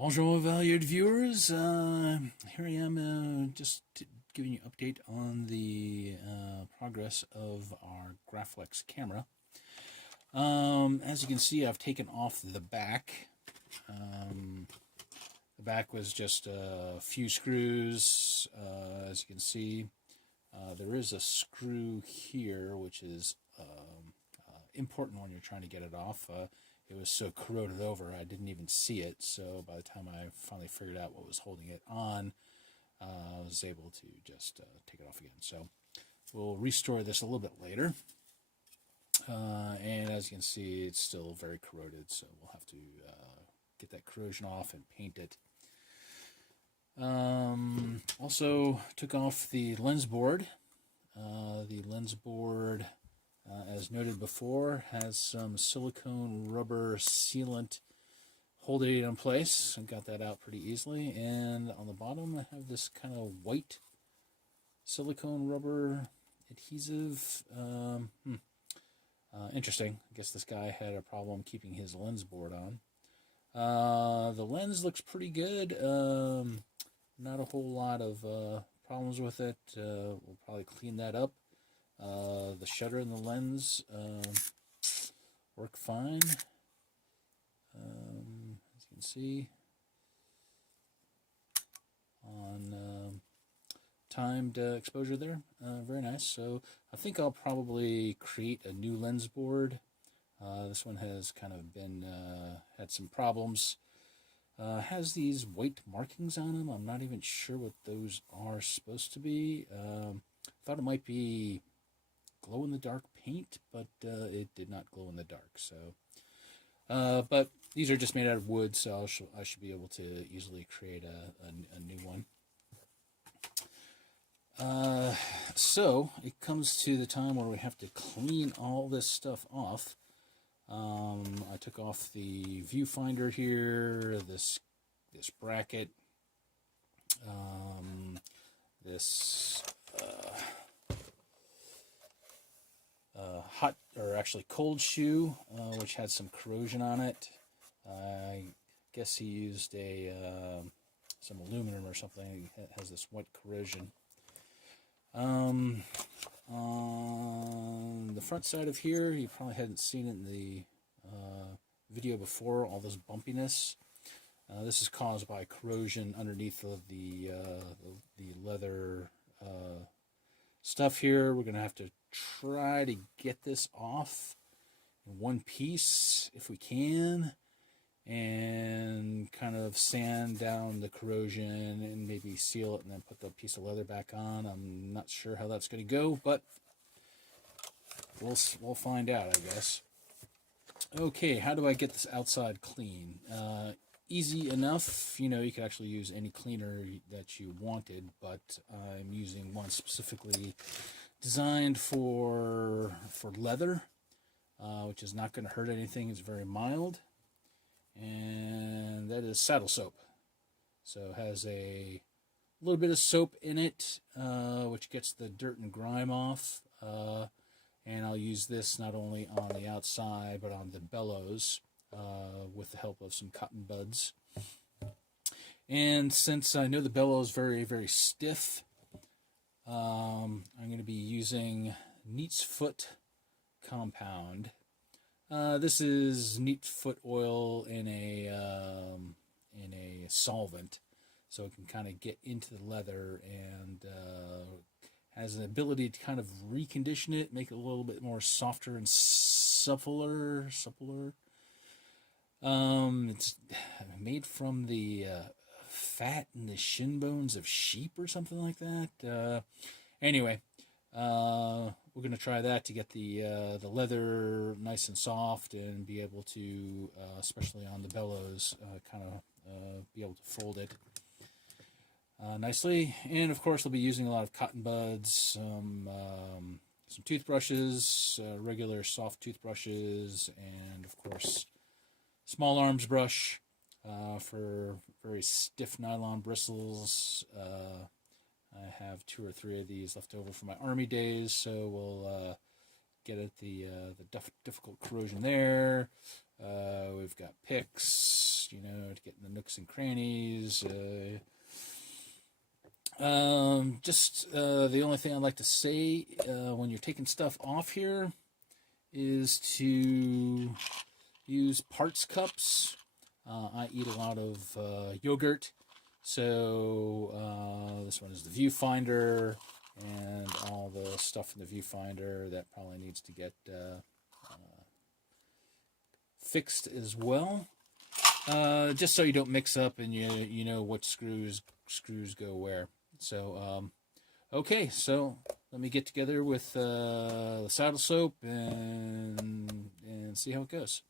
Bonjour, valued viewers. Here I am just giving you an update on the progress of our Graflex camera. As you can see, I've taken off the back. The back was just a few screws. As you can see, there is a screw here, which is important when you're trying to get it off. It was so corroded over, I didn't even see it. So by the time I finally figured out what was holding it on, I was able to just take it off again. So we'll restore this a little bit later. And as you can see, it's still very corroded, so we'll have to get that corrosion off and paint it. Also took off the lens board. The lens board, as noted before, has some silicone rubber sealant holding it in place. I got that out pretty easily. And on the bottom, I have this kind of white silicone rubber adhesive. Interesting. I guess this guy had a problem keeping his lens board on. The lens looks pretty good. Not a whole lot of problems with it. We'll probably clean that up. The shutter and the lens work fine. As you can see on timed exposure there. Very nice. So I think I'll probably create a new lens board. This one has kind of been had some problems. Has these white markings on them. I'm not even sure what those are supposed to be. Thought it might be glow-in-the-dark paint, but it did not glow in the dark. So, but these are just made out of wood, so I should be able to easily create a new one. So it comes to the time where we have to clean all this stuff off. I took off the viewfinder here, this bracket, this hot, or actually cold shoe, which had some corrosion on it. I guess he used some aluminum or something. It has this white corrosion. On the front side of here, you probably hadn't seen it in the video before, all this bumpiness. This is caused by corrosion underneath of the leather stuff here. We're going to have to try to get this off in one piece if we can, and kind of sand down the corrosion and maybe seal it and then put the piece of leather back on. I'm not sure how that's going to go, but we'll find out, I guess. Okay, how do I get this outside clean? Easy enough. You know, you could actually use any cleaner that you wanted, but I'm using one specifically designed for leather, which is not going to hurt anything. It's very mild, and that is saddle soap. So it has a little bit of soap in it, which gets the dirt and grime off. And I'll use this not only on the outside, but on the bellows, with the help of some cotton buds. And since I know the bellows is very, very stiff, I'm going to be using Neat's Foot compound. This is Neat Foot oil in a solvent, so it can kind of get into the leather and has an ability to kind of recondition it, make it a little bit more softer and suppler. It's made from the fat in the shin bones of sheep or something like that. Anyway, we're going to try that to get the leather nice and soft and be able to, especially on the bellows, kind of be able to fold it nicely. And of course, I'll be using a lot of cotton buds, some toothbrushes, regular soft toothbrushes, and of course, small arms brush for very stiff nylon bristles. I have 2 or 3 of these left over from my army days, so we'll get at the difficult corrosion there. We've got picks, best, you know, to get in the nooks and crannies. Just the only thing I'd like to say when you're taking stuff off here is to use parts cups. I eat a lot of yogurt, so this one is the viewfinder and all the stuff in the viewfinder that probably needs to get fixed as well. Just so you don't mix up and you know what screws go where. So okay, so let me get together with the saddle soap and see how it goes.